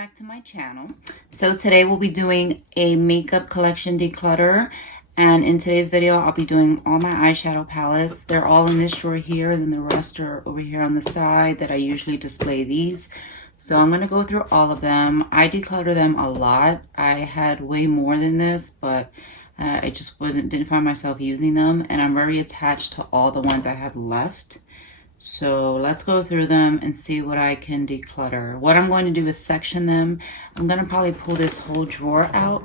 back to my channel. So today we'll be doing a makeup collection declutter, and in today's video I'll be doing all my eyeshadow palettes. They're all in this drawer here, and then the rest are over here on the side that I usually display these. So I'm going to go through all of them. I declutter them a lot. I had way more than this, but I just didn't find myself using them, and I'm very attached to all the ones I have left. So let's go through them and see what I can declutter. What I'm going to do is section them. I'm going to probably pull this whole drawer out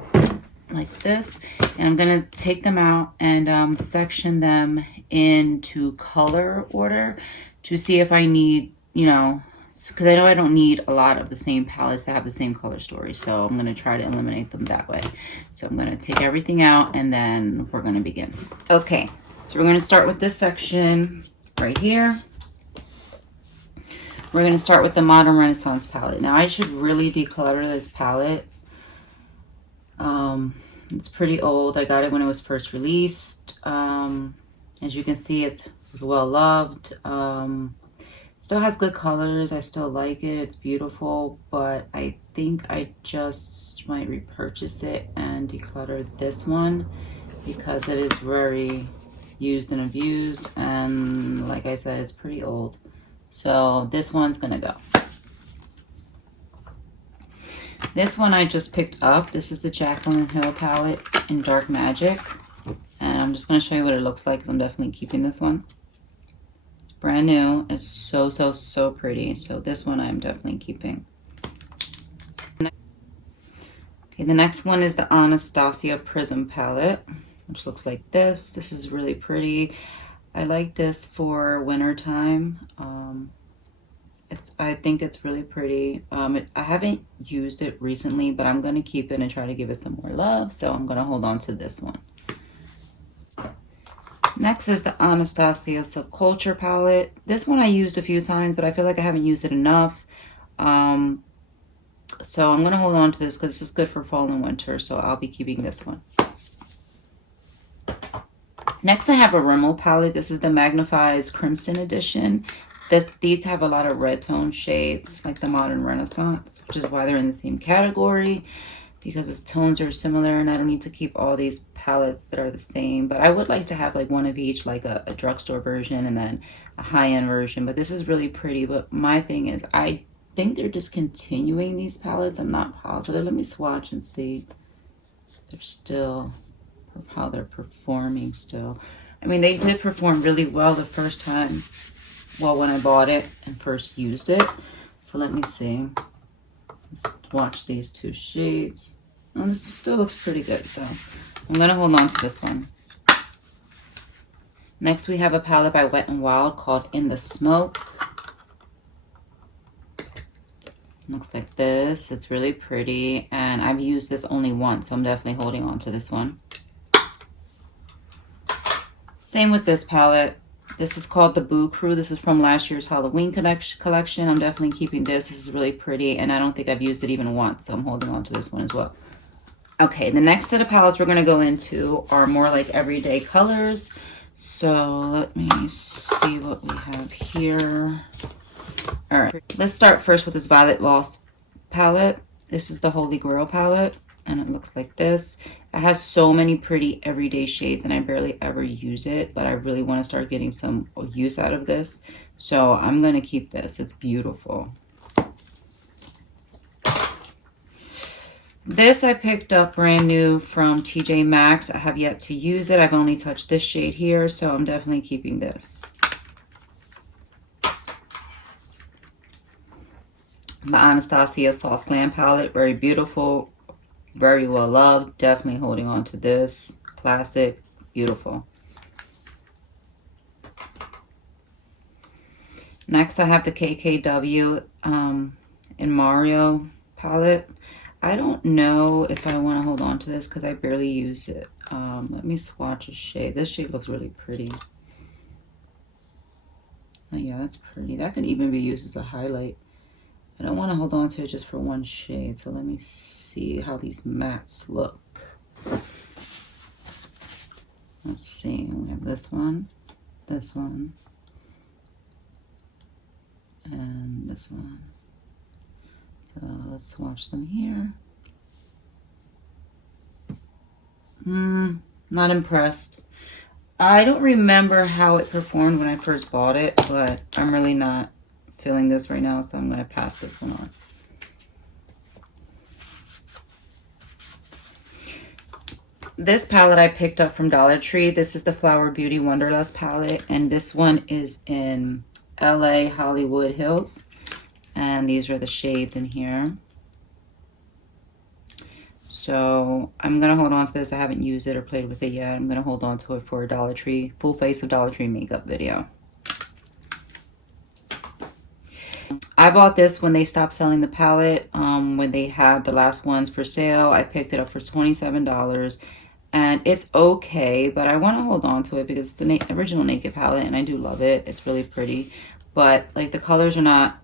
like this, and I'm going to take them out and section them into color order to see if I need, you know, because I know I don't need a lot of the same palettes that have the same color story. So I'm going to try to eliminate them that way. So I'm going to take everything out and then we're going to begin. Okay, so we're going to start with this section right here. We're going to start with the Modern Renaissance palette. Now, I should really declutter this palette. It's pretty old. I got it when it was first released. As you can see, it was well loved. Still has good colors. I still like it. It's beautiful. But I think I just might repurchase it and declutter this one because it is very used and abused. And like I said, it's pretty old. So this one's gonna go. This one I just picked up. This is the Jaclyn Hill palette in Dark Magic. And I'm just gonna show you what it looks like because I'm definitely keeping this one. It's brand new. It's so pretty. So this one I'm definitely keeping. Okay, the next one is the Anastasia Prism palette, which looks like this. This is really pretty. I like this for winter time. I think it's really pretty. I haven't used it recently, but I'm going to keep it and try to give it some more love. So I'm going to hold on to this one. Next is the Anastasia Subculture palette. This one I used a few times, but I feel like I haven't used it enough. So I'm going to hold on to this because this is good for fall and winter. So I'll be keeping this one. Next, I have a Rimmel palette. This is the Magnify's Crimson Edition. These have a lot of red tone shades, like the Modern Renaissance, which is why they're in the same category, because the tones are similar, and I don't need to keep all these palettes that are the same. But I would like to have like one of each, like a drugstore version and then a high-end version. But this is really pretty. But my thing is, I think they're discontinuing these palettes. I'm not positive. Let me swatch and see. They're still... how they're performing still. I mean, they did perform really well the first time, well, when I bought it and first used it. So let me see. Let's watch these two shades. Oh, this still looks pretty good, so I'm gonna hold on to this one. Next, we have a palette by Wet n Wild called In the Smoke. Looks like this. It's really pretty, and I've used this only once, so I'm definitely holding on to this one. Same with this palette. This is called the Boo Crew. This is from last year's Halloween collection. I'm definitely keeping this. This is really pretty, and I don't think I've used it even once, so I'm holding on to this one as well. Okay, the next set of palettes we're going to go into are more like everyday colors. So let me see what we have here. All right, let's start first with this Violet Voss palette. This is the Holy Grail palette, and it looks like this. It has so many pretty everyday shades, and I barely ever use it, but I really want to start getting some use out of this. So I'm going to keep this. It's beautiful. This I picked up brand new from TJ Maxx. I have yet to use it. I've only touched this shade here, so I'm definitely keeping this. The Anastasia Soft Glam palette, very beautiful. Very well loved. Definitely holding on to this. Classic. Beautiful. Next, I have the KKW in Mario palette. I don't know if I want to hold on to this because I barely use it. Let me swatch a shade. This shade looks really pretty. Oh, yeah, that's pretty. That could even be used as a highlight. I don't want to hold on to it just for one shade. So let me see how these mattes look. Let's see. We have this one, and this one. So let's swatch them here. Not impressed. I don't remember how it performed when I first bought it, but I'm really not feeling this right now, so I'm going to pass this one on. This palette I picked up from Dollar Tree. This is the Flower Beauty Wanderlust palette, and this one is in LA Hollywood Hills, and these are the shades in here. So I'm gonna hold on to this. I haven't used it or played with it yet. I'm gonna hold on to it for a Dollar Tree full face of Dollar Tree makeup video. I bought this when they stopped selling the palette. When they had the last ones for sale, I picked it up for $27. And it's okay, but I want to hold on to it because it's the original Naked palette, and I do love it. It's really pretty, but like the colors are not,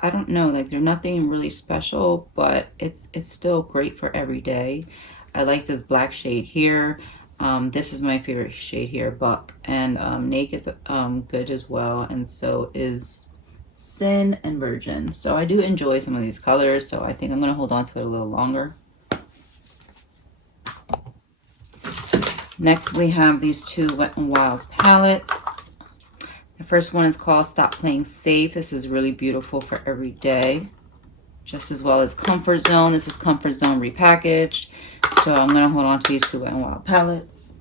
I don't know, like they're nothing really special, but it's still great for every day. I like this black shade here. This is my favorite shade here, Buck, and Naked's good as well, and so is Sin and Virgin. So I do enjoy some of these colors, so I think I'm going to hold on to it a little longer. Next, we have these two Wet n Wild palettes. The first one is called Stop Playing Safe. This is really beautiful for every day, just as well as Comfort Zone. This is Comfort Zone repackaged. So I'm going to hold on to these two Wet n Wild palettes.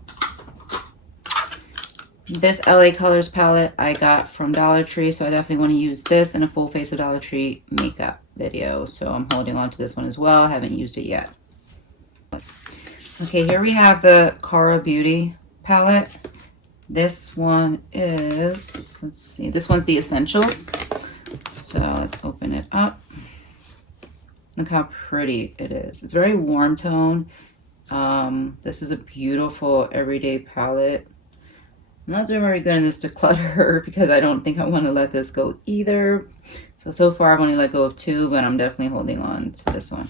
This LA Colors palette I got from Dollar Tree, so I definitely want to use this in a full face of Dollar Tree makeup video. So I'm holding on to this one as well. I haven't used it yet. Okay, here we have the Cara Beauty palette. This one is, let's see, this one's the Essentials. So let's open it up. Look how pretty it is. It's very warm tone. This is a beautiful everyday palette. I'm not doing very good in this declutter because I don't think I want to let this go either. So far I've only let go of two, but I'm definitely holding on to this one.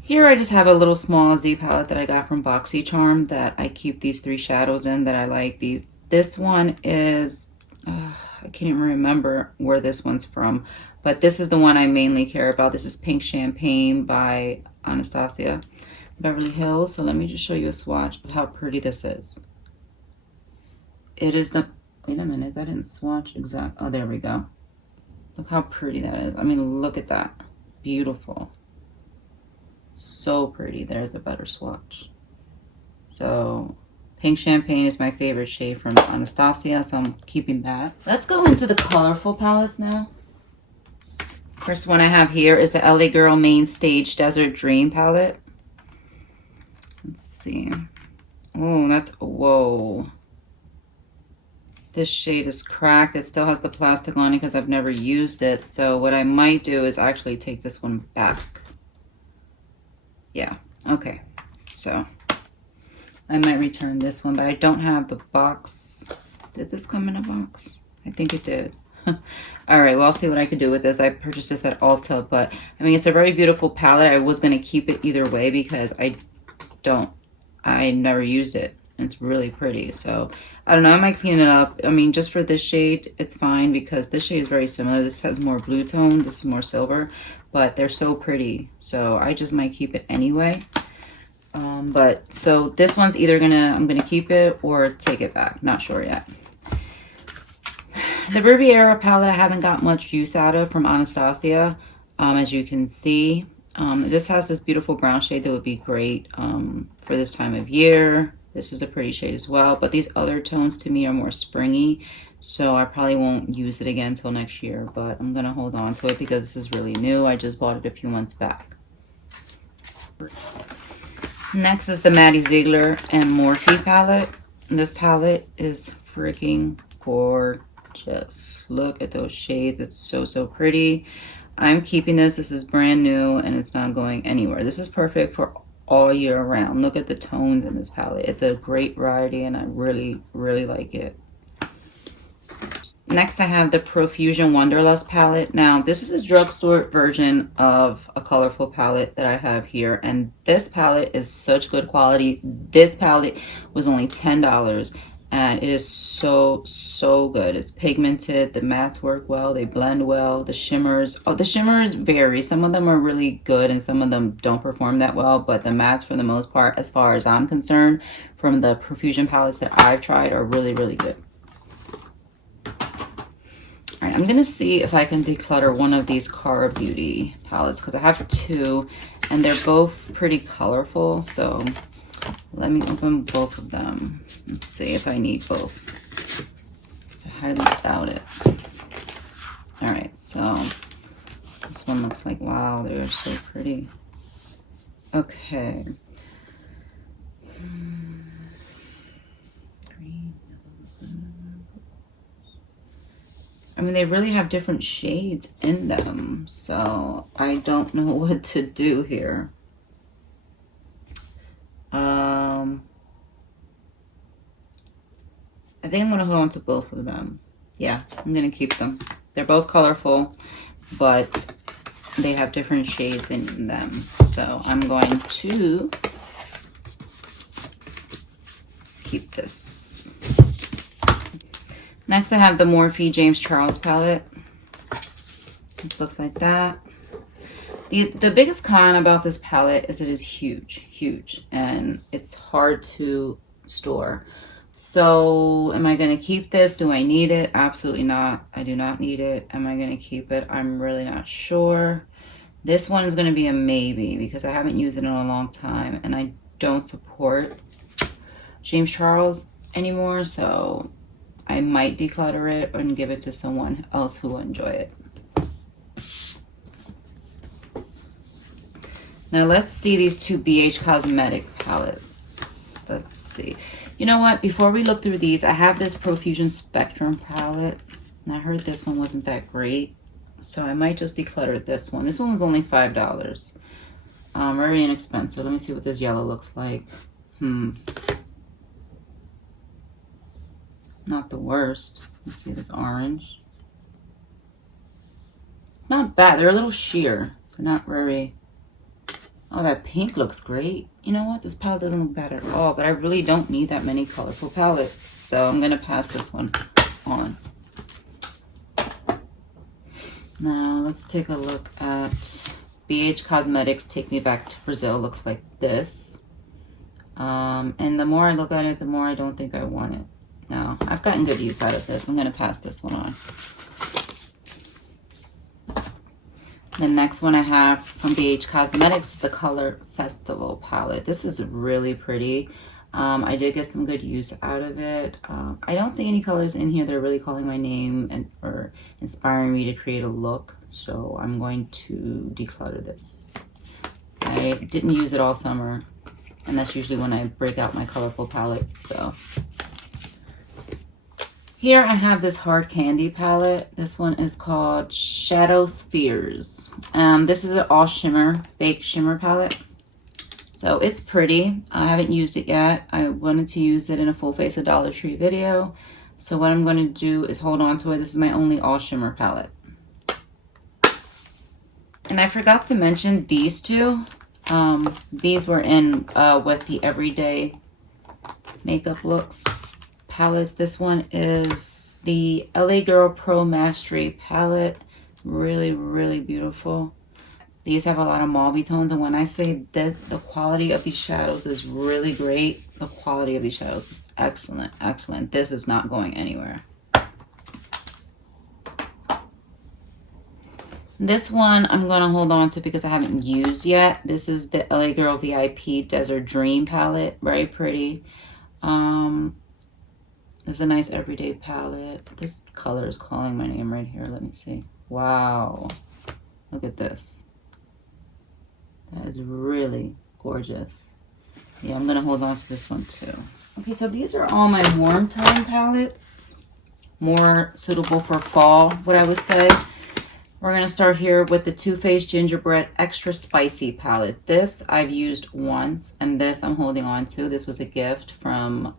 Here I just have a little small Z palette that I got from BoxyCharm that I keep these three shadows in that I like. This one is, I can't even remember where this one's from, but this is the one I mainly care about. This is Pink Champagne by Anastasia, Beverly Hills. So let me just show you a swatch of how pretty this is. It is the, wait a minute, that didn't swatch exact, oh, there we go. Look how pretty that is. I mean, look at that, beautiful. So pretty. There's a better swatch. So Pink Champagne is my favorite shade from Anastasia, so I'm keeping that. Let's go into the colorful palettes now. First one I have here is the LA Girl Main Stage Desert Dream palette. Let's see. Oh, that's, whoa. This shade is cracked. It still has the plastic on it because I've never used it. So what I might do is actually take this one back. Yeah, okay, so I might return this one, but I don't have the box. Did this come in a box? I think it did. All right, well, I'll see what I can do with this. I purchased this at Ulta, but I mean, it's a very beautiful palette. I was going to keep it either way because I never used it. It's really pretty, so I don't know, I might clean it up. I mean, just for this shade, it's fine because this shade is very similar. This has more blue tone, this is more silver, but they're so pretty, so I just might keep it anyway. But so this one's either I'm gonna keep it or take it back, not sure yet. The Riviera palette I haven't got much use out of from Anastasia, as you can see. This has this beautiful brown shade that would be great for this time of year. This is a pretty shade as well, but these other tones to me are more springy, so I probably won't use it again until next year, but I'm gonna hold on to it because this is really new. I just bought it a few months back. Next is the Maddie Ziegler and Morphe palette. This palette is freaking gorgeous. Look at those shades. It's so pretty. I'm keeping this. This is brand new and it's not going anywhere. This is perfect for all year round. Look at the tones in this palette. It's a great variety and I really like it. Next I have the Profusion Wonderlust palette. Now this is a drugstore version of a colorful palette that I have here, and this palette is such good quality. This palette was only $10 and it is so good. It's pigmented, the mattes work well, they blend well. The shimmers, the shimmers vary. Some of them are really good and some of them don't perform that well, but the mattes for the most part, as far as I'm concerned, from the Profusion palettes that I've tried, are really good. All right, I'm gonna see if I can declutter one of these Cara Beauty palettes because I have two and they're both pretty colorful, so let me open both of them. Let's see if I need both. I highly doubt it. All right, so this one looks like, wow, they're so pretty. Okay. I mean, they really have different shades in them, so I don't know what to do here. I think I'm going to hold on to both of them. Yeah, I'm going to keep them. They're both colorful, but they have different shades in them. So I'm going to keep this. Next, I have the Morphe James Charles palette. It looks like that. The biggest con about this palette is it is huge, and it's hard to store. So am I going to keep this? Do I need it? Absolutely not. I do not need it. Am I going to keep it? I'm really not sure. This one is going to be a maybe because I haven't used it in a long time and I don't support James Charles anymore, so I might declutter it and give it to someone else who will enjoy it. Now let's see these two BH Cosmetic palettes. Let's see. You know what? Before we look through these, I have this Profusion Spectrum palette. And I heard this one wasn't that great. So I might just declutter this one. This one was only $5. Very inexpensive. Let me see what this yellow looks like. Not the worst. Let's see this orange. It's not bad. They're a little sheer. They're not very... Oh, that pink looks great. You know what? This palette doesn't look bad at all, but I really don't need that many colorful palettes. So I'm going to pass this one on. Now, let's take a look at BH Cosmetics Take Me Back to Brazil. Looks like this. And the more I look at it, the more I don't think I want it. Now, I've gotten good use out of this. I'm going to pass this one on. The next one I have from BH Cosmetics is the Color Festival palette. This is really pretty. I did get some good use out of it. I don't see any colors in here that are really calling my name or inspiring me to create a look. So I'm going to declutter this. I didn't use it all summer. And that's usually when I break out my colorful palettes. So here I have this Hard Candy palette. This one is called Shadow Spheres. This is an all shimmer, baked shimmer palette. So it's pretty. I haven't used it yet. I wanted to use it in a full face of Dollar Tree video. So what I'm going to do is hold on to it. This is my only all shimmer palette. And I forgot to mention these two. These were in with the Everyday Makeup Looks palettes. This one is the LA Girl Pro Mastery palette. Really beautiful. These have a lot of mauve tones, and when I say that the quality of these shadows is really great, the quality of these shadows is excellent. This is not going anywhere. This one I'm going to hold on to because I haven't used yet. This is the LA Girl VIP Desert Dream palette. Very pretty. It's a nice everyday palette. This color is calling my name right here. Let me see. Wow. Look at this. That is really gorgeous. Yeah, I'm going to hold on to this one too. Okay, so these are all my warm tone palettes. More suitable for fall, what I would say. We're going to start here with the Too Faced Gingerbread Extra Spicy palette. This I've used once, and this I'm holding on to. This was a gift from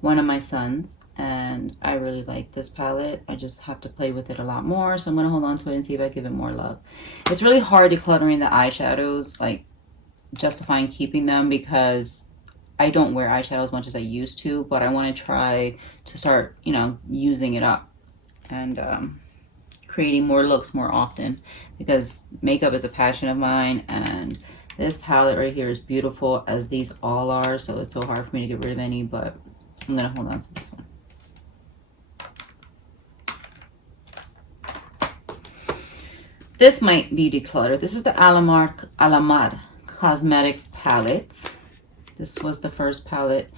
one of my sons, and I really like this palette. I just have to play with it a lot more, so I'm going to hold on to it and see if I give it more love. It's really hard decluttering the eyeshadows, like justifying keeping them, because I don't wear eyeshadow as much as I used to, but I want to try to start, you know, using it up and creating more looks more often, because makeup is a passion of mine, and this palette right here is beautiful, as these all are, so it's so hard for me to get rid of any, but I'm gonna hold on to this one. This might be decluttered. This is the Alamar Cosmetics palette. This was the first palette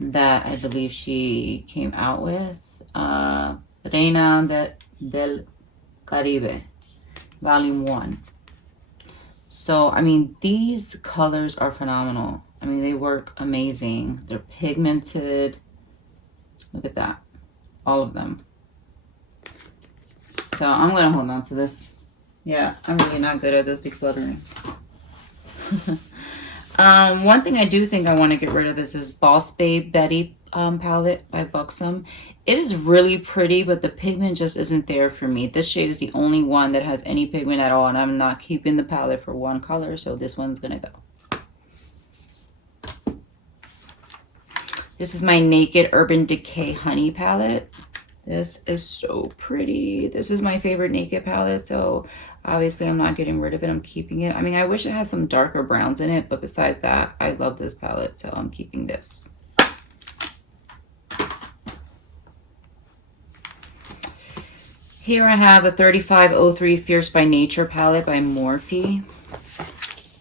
that I believe she came out with. Reina del Caribe, Volume 1. So, I mean, these colors are phenomenal. I mean, they work amazing. They're pigmented. Look at that. All of them. So, I'm going to hold on to this. Yeah, I'm really not good at this decluttering. One thing I do think I want to get rid of is this Boss Babe Betty palette by Buxom. It is really pretty, but the pigment just isn't there for me. This shade is the only one that has any pigment at all, and I'm not keeping the palette for one color, so this one's gonna go. This is my Naked Urban Decay Honey palette. This is so pretty. This is my favorite Naked palette, so obviously I'm not getting rid of it. I'm keeping it. I mean, I wish it had some darker browns in it, but besides that, I love this palette, so I'm keeping this. Here I have the 3503 Fierce by Nature palette by Morphe.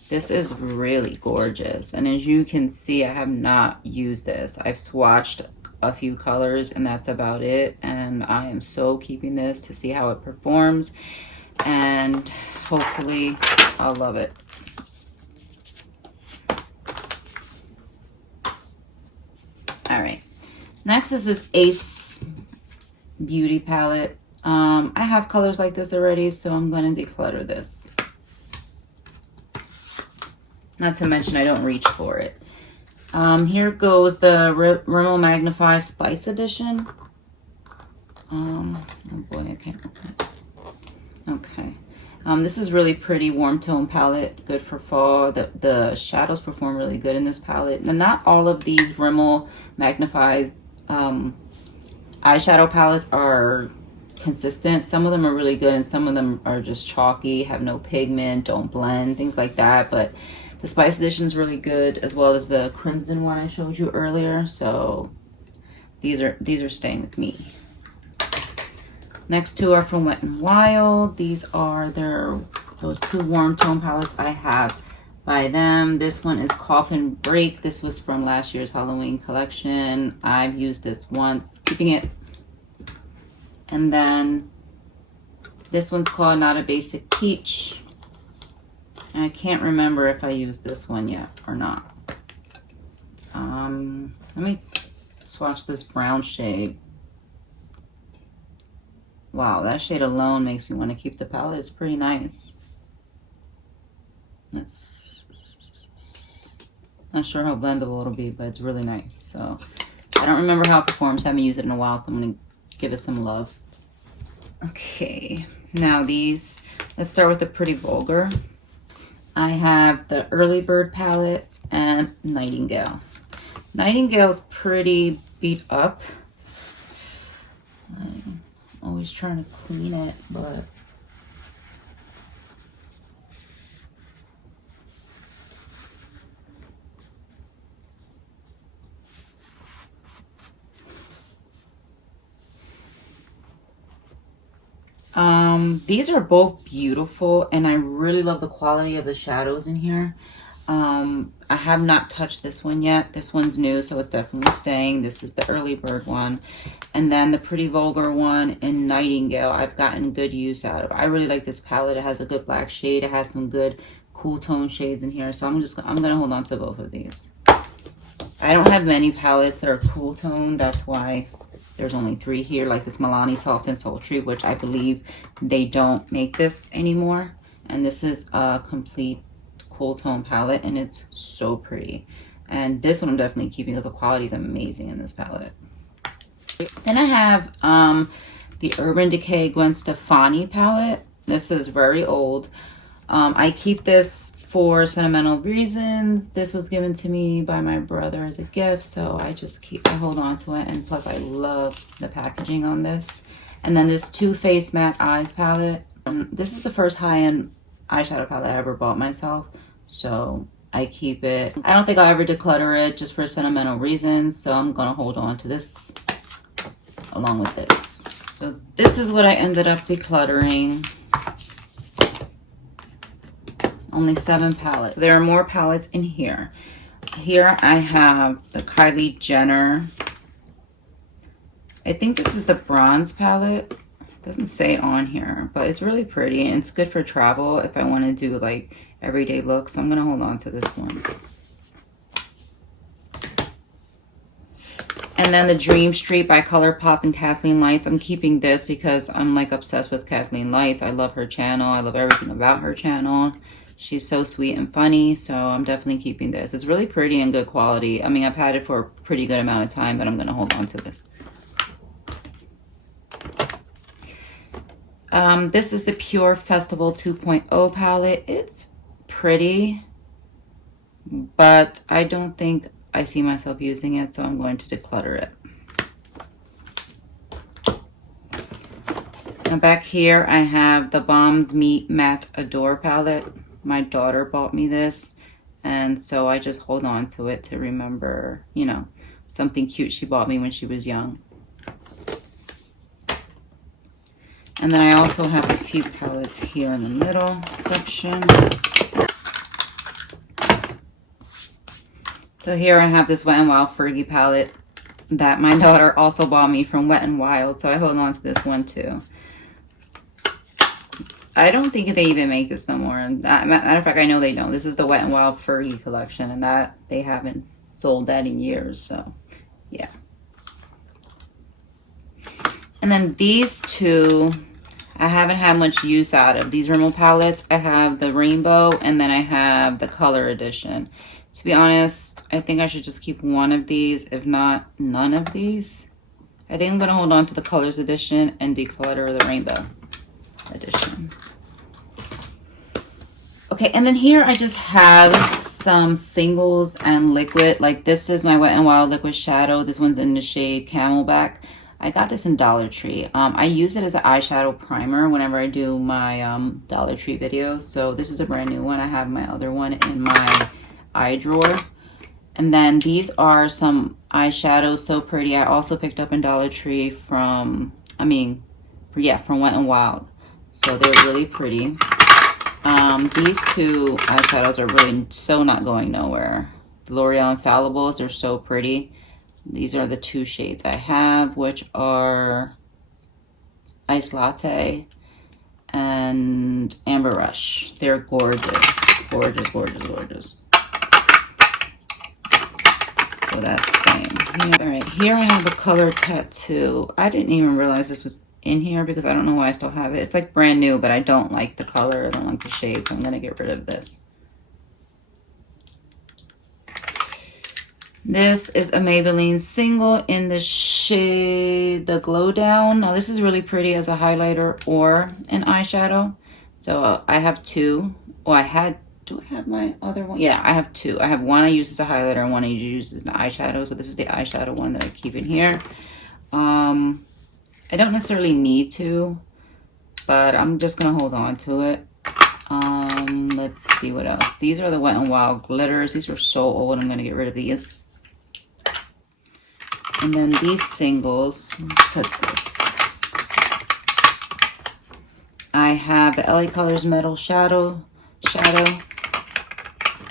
This is really gorgeous. And as you can see, I have not used this. I've swatched a few colors and that's about it. And I am so keeping this to see how it performs. And hopefully I'll love it. All right. Next is this Ace Beauty palette. I have colors like this already, so I'm going to declutter this. Not to mention I don't reach for it. Here goes the Rimmel Magnify Spice Edition. Oh boy, I can't open it. Okay. This is really pretty warm tone palette, good for fall. The shadows perform really good in this palette. Now, not all of these Rimmel Magnify eyeshadow palettes are consistent. Some of them are really good and some of them are just chalky, have no pigment, don't blend, things like that. But the Spice Edition is really good, as well as the crimson one I showed you earlier. So these are staying with me. Next two are from Wet n Wild. These are those two warm tone palettes I have by them. This one is Coffin Break. This was from last year's Halloween collection. I've used this once, keeping it. And then this one's called Not a Basic Peach. And I can't remember if I used this one yet or not. Let me swatch this brown shade. Wow, that shade alone makes me want to keep the palette. It's pretty nice. Not sure how blendable it'll be, but it's really nice. So I don't remember how it performs. Haven't used it in a while, so I'm going to give it some love. Okay, now these, let's start with the Pretty Vulgar. I have the Early Bird palette and Nightingale. Nightingale's pretty beat up. I'm always trying to clean it, but these are both beautiful, and I really love the quality of the shadows in here. I have not touched this one yet. This one's new, so it's definitely staying. This is the Early Bird one. And then the Pretty Vulgar one in Nightingale, I've gotten good use out of. I really like this palette. It has a good black shade. It has some good cool tone shades in here. So I'm gonna hold on to both of these. I don't have many palettes that are cool tone. That's why there's only 3 here, like this Milani Soft and Sultry, which I believe they don't make this anymore. And this is a complete cool tone palette, and it's so pretty. And this one I'm definitely keeping because the quality is amazing in this palette. Then I have the Urban Decay Gwen Stefani palette. This is very old. I keep this for sentimental reasons. This was given to me by my brother as a gift, so I hold on to it, and plus I love the packaging on this. And then this Too Faced Matte Eyes palette. This is the first high-end eyeshadow palette I ever bought myself, so I keep it. I don't think I'll ever declutter it just for sentimental reasons, so I'm gonna hold on to this along with this. So this is what I ended up decluttering. Only 7 palettes. So there are more palettes in here. Here I have the Kylie Jenner. I think this is the bronze palette. It doesn't say it on here, but it's really pretty and it's good for travel if I want to do like everyday looks. So I'm gonna hold on to this one. And then the Dream Street by ColourPop and Kathleen Lights. I'm keeping this because I'm like obsessed with Kathleen Lights. I love her channel. I love everything about her channel. She's so sweet and funny, so I'm definitely keeping this. It's really pretty and good quality. I mean, I've had it for a pretty good amount of time, but I'm going to hold on to this. This is the Pure Festival 2.0 palette. It's pretty, but I don't think I see myself using it, so I'm going to declutter it. And back here, I have the Bombs Meet Matte Adore palette. My daughter bought me this, and so I just hold on to it to remember, you know, something cute she bought me when she was young. And then I also have a few palettes here in the middle section. So here I have this Wet n Wild Fergie palette that my daughter also bought me from Wet n Wild, so I hold on to this one too. I don't think they even make this no more. Matter of fact, I know they don't. This is the Wet n Wild Fergie collection, and that they haven't sold that in years, so yeah. And then these two, I haven't had much use out of. These Rimmel palettes, I have the rainbow, and then I have the color edition. To be honest, I think I should just keep one of these, if not none of these. I think I'm going to hold on to the colors edition and declutter the rainbow edition. Okay, and then here I just have some singles and liquid. Like this is my Wet n Wild Liquid Shadow. This one's in the shade Camelback. I got this in Dollar Tree. I use it as an eyeshadow primer whenever I do my Dollar Tree videos. So this is a brand new one. I have my other one in my eye drawer. And then these are some eyeshadows, so pretty. I also picked up in Dollar Tree from Wet n Wild. So they're really pretty. These two eyeshadows are really so not going nowhere. The L'Oreal Infallibles are so pretty. These are the two shades I have, which are Ice Latte and Amber Rush. They're gorgeous. Gorgeous, gorgeous, gorgeous. So that's staying here. All right, here I have a color tattoo. I didn't even realize this was in here because I don't know why I still have it. It's like brand new, but I don't like the color. I don't like the shade, so I'm going to get rid of this. This is a Maybelline single in the shade The Glow Down. Now this is really pretty as a highlighter or an eyeshadow. So I have two. Oh, do I have my other one? Yeah, I have two. I have one I use as a highlighter and one I use as an eyeshadow. So this is the eyeshadow one that I keep in here. I don't necessarily need to, but I'm just gonna hold on to it. Let's see what else. These are the Wet n Wild glitters. These are so old. I'm gonna get rid of these. And then these singles. Put this. I have the LA Colors Metal Shadow.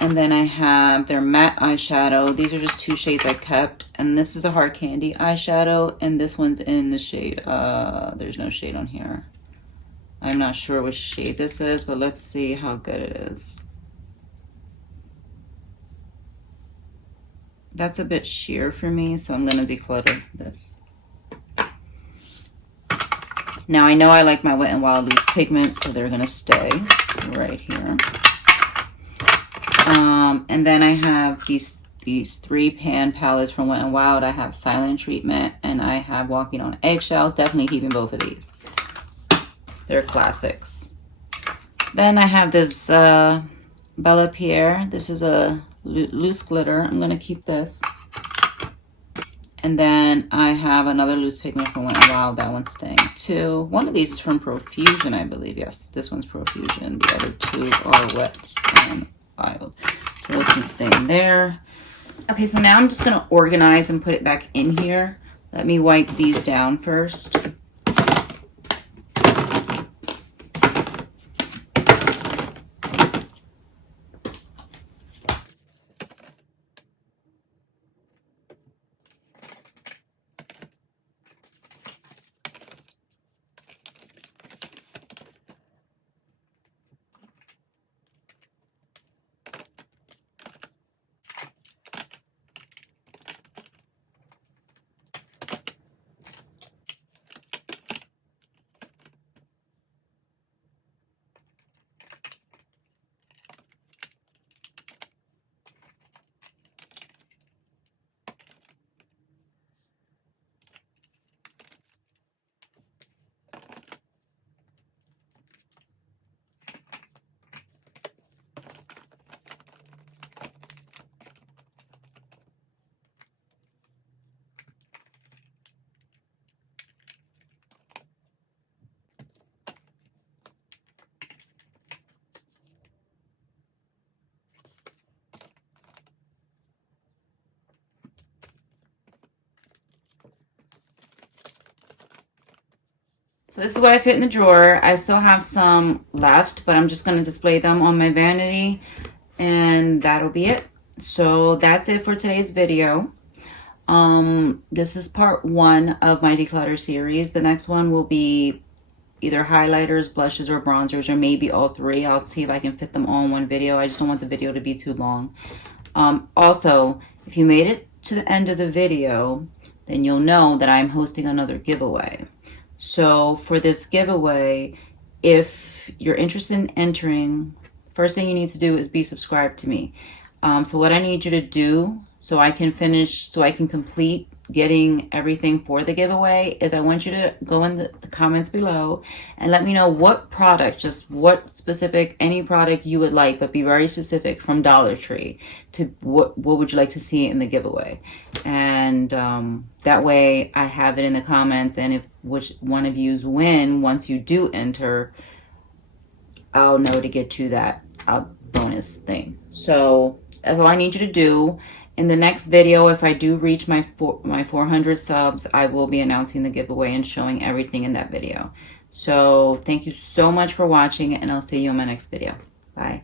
And then I have their matte eyeshadow. These are just two shades I kept. And this is a Hard Candy eyeshadow. And this one's in the shade, there's no shade on here. I'm not sure which shade this is, but let's see how good it is. That's a bit sheer for me, so I'm gonna declutter this. Now I know I like my Wet n Wild loose pigments, so they're gonna stay right here. And then I have these 3 pan palettes from Wet n Wild. I have Silent Treatment and I have Walking on Eggshells. Definitely keeping both of these. They're classics. Then I have this Bella Pierre. This is a loose glitter. I'm going to keep this. And then I have another loose pigment from Wet n Wild. That one's staying too. One of these is from Profusion, I believe. Yes, this one's Profusion. The other two are Wet n Wild. So those can stay in there. Okay, so now I'm just going to organize and put it back in here. Let me wipe these down first. So this is what I fit in the drawer. I still have some left, but I'm just going to display them on my vanity, and that'll be it. So that's it for today's video. This is part 1 of my declutter series. The next one will be either highlighters, blushes, or bronzers, or maybe all 3. I'll see if I can fit them all in one video. I just don't want the video to be too long. Also, if you made it to the end of the video, then you'll know that I'm hosting another giveaway. So for this giveaway, if you're interested in entering, first thing you need to do is be subscribed to me. So what I need you to do so I can complete getting everything for the giveaway is I want you to go in the comments below and let me know what product, just what specific, any product you would like, but be very specific from Dollar Tree to what would you like to see in the giveaway. And that way I have it in the comments, and if which one of yous win once you do enter, I'll know to get you that bonus thing. So that's all I need you to do. In the next video, if I do reach my 400 subs, I will be announcing the giveaway and showing everything in that video. So thank you so much for watching, and I'll see you in my next video. Bye.